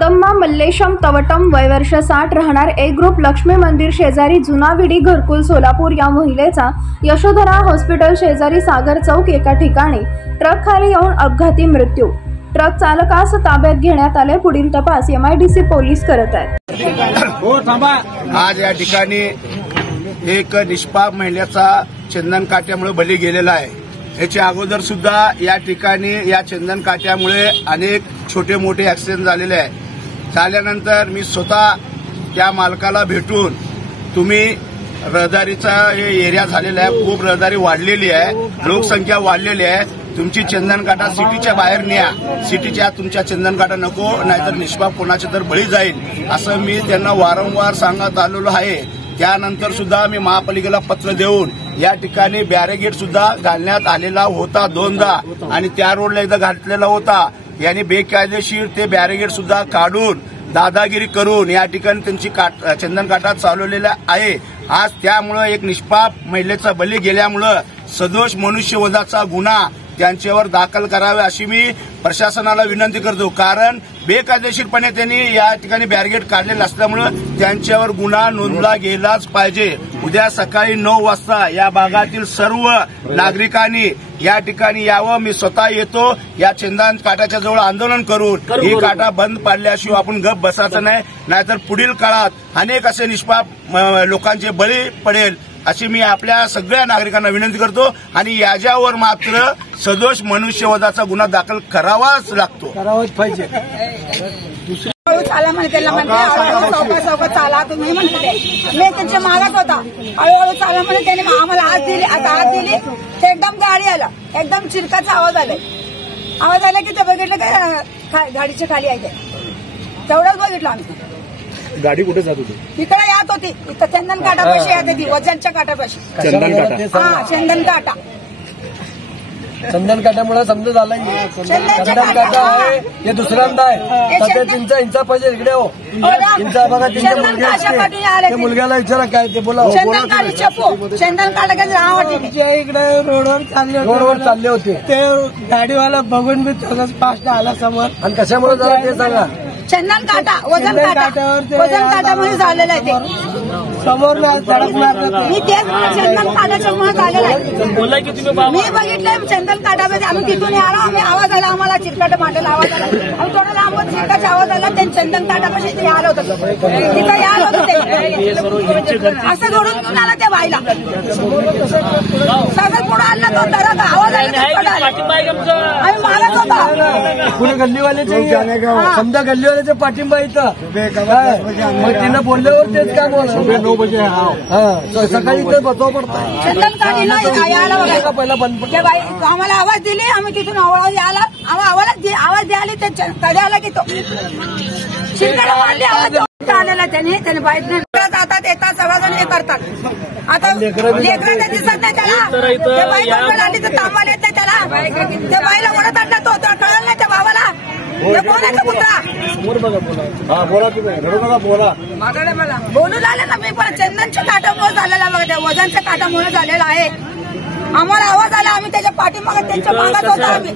यादम्मा मल्लेशम तवटम वय वर्ष 60 राहणार ए ग्रुप लक्ष्मी मंदिर शेजारी जुनाविडी घरकुल सोलापूर या महिलेचा यशोधरा हॉस्पिटल शेजारी सागर चौक एका ठिकाणी ट्रक खाली येऊन अपघाती मृत्यू। ट्रक चालकास ताब्यात घेण्यात आले। पुढील तपास MIDC पोलीस करत आहेत। आज या ठिकाणी एक निष्पाप महिलेचा चंदन काट्यामुळे बली गेलेला आहे। याच्या अगोदर सुद्धा या ठिकाणी या चंदन काट्यामुळे अनेक छोटे मोठे ऍक्सिडेंट झालेले आहेत। झाल्यानंतर मी स्वतः त्या मालकाला भेटून तुम्ही रहदारीचा एरिया झालेला आहे, खूप रहदारी वाढलेली आहे, लोकसंख्या वाढलेली आहे, तुमची चंदन काटा सिटीच्या बाहेर न्या, सिटीच्या तुमच्या चंदन काटा नको, नाहीतर निष्पाप कोणाचे तर बळी जाईल असं मी त्यांना वारंवार सांगत आलेलो आहे। त्यानंतर सुद्धा मी महापालिकेला पत्र देऊन या ठिकाणी बॅरिगेड सुद्धा घालण्यात आलेला होता दोनदा आणि त्या रोडला एकदा घातलेला होता। यांनी बेकायदेशीर ते बॅरिगेड सुद्धा काढून दादागिरी करून या ठिकाणी त्यांची चंदन काटा चालवलेला आहे। आज त्यामुळे एक निष्पाप महिलेचा बली गेल्यामुळे सदोष मनुष्यवधाचा गुन्हा त्यांच्यावर दाखल करावे अशी मी प्रशासनाला विनंती करतो। कारण बेकायदेशीरपणे त्यांनी या ठिकाणी बॅरिगेड काढलेले असल्यामुळे त्यांच्यावर गुन्हा नोंदला गेलाच पाहिजे। उद्या सकाळी 9 वाजता या भागातील सर्व नागरिकांनी या ठिकाणी यावं। मी स्वतः येतो, या चंदन काटाच्या जवळ आंदोलन करून ही काटा बंद पाडल्याशिवाय आपण गप बसायचं नाही, नाहीतर पुढील काळात अनेक असे निष्पाप लोकांचे बळी पडेल अशी मी आपल्या सगळ्या नागरिकांना विनंती करतो। आणि याच्यावर मात्र सदोष मनुष्यवधाचा गुन्हा दाखल करावाच लागतो, करावाच पाहिजे। चाला म्हणते चौका चाला तुम्ही म्हणते, मी त्यांच्या मागत होता, हळूहळू चाला म्हणे त्याने आम्हाला आज दिली। आता आज दिली ते एकदम गाडी आला, एकदम चिरकाचा आवाज आला की ते बघितलं काय गाडीच्या खाली आहे, तेवढंच बघितलं आम्ही। गाडी कुठे जात होती? इकडे येत होती, इथं चंदन काटापाशी येत होती, वजनच्या काटापाशी। चंदन काटा, हा चंदन काटा, चंदन काट्यामुळे समजा झाला चंदन काटा आहे हे दुसऱ्यांदा आहे। सध्या तुमचा इंचा पाहिजे इकडे हो, इंचा बघा त्यांच्या मुलगी असते, मुलग्याला विचारा काय ते बोला। चंदन काठी चप्पू चंदन काटा इकडे रोडवर चालले होते, ते गाडीवाला बघून बी तसंच फास्ट आला समोर। आणि कशामुळे झाला ते सांगा? चंदन काटा वजन काटामुळे झालेलं आहे ते समोर धडक मारलं, मी तेच चंदन काटाच्यामुळे झालेलं आहे। मी बघितलंय चंदन काटामध्ये, आम्ही तिथून आलो, आम्ही आवाज आला, आम्हाला चिरकाट मांडला आवाज आला, आम्ही थोडं लांब चिरकाचा आवाज आला, ते चंदन काटापाशी ते आलं होतं, तिथं आलं होतं ते असं जोडून घेऊन आला त्या बाईला, सगळं पुढं आणला तो तर आवाज आला, आम्ही मारत होता पुणे गल्लीवाल्याचे समजा गल्लीवाल्याचे पाठिंबा इथं मग तिनं बोलल्यावर तेच काय बोला सकाळी इथं बसवा पडतं। चंदन काठीला यायला बघायला पहिला बंद ते बाई आम्हाला आवाज दिली, आम्ही तिथून आवाज आला, आवाज द्यायला ते कड्याला की तो शिरकाला मारली, आवाज आलेला त्याने बाईकने जातात येतात सगळेजण हे करतात। आता लेकरं दिसत नाही त्याला, ते बाई आली तर थांबायला येत नाही त्याला, त्या बाईला ओढत आणला तो कळलं नाही त्या भावाला कोणाचा पुतळा बोलू लागले ना मी, पण चंदनच्या काटामुळे झालेला बघा, त्या वजनच्या काटामुळे झालेला आहे। आम्हाला आवाज आला, आम्ही त्याच्या पाठीमागे त्यांच्या मागत होतो आम्ही।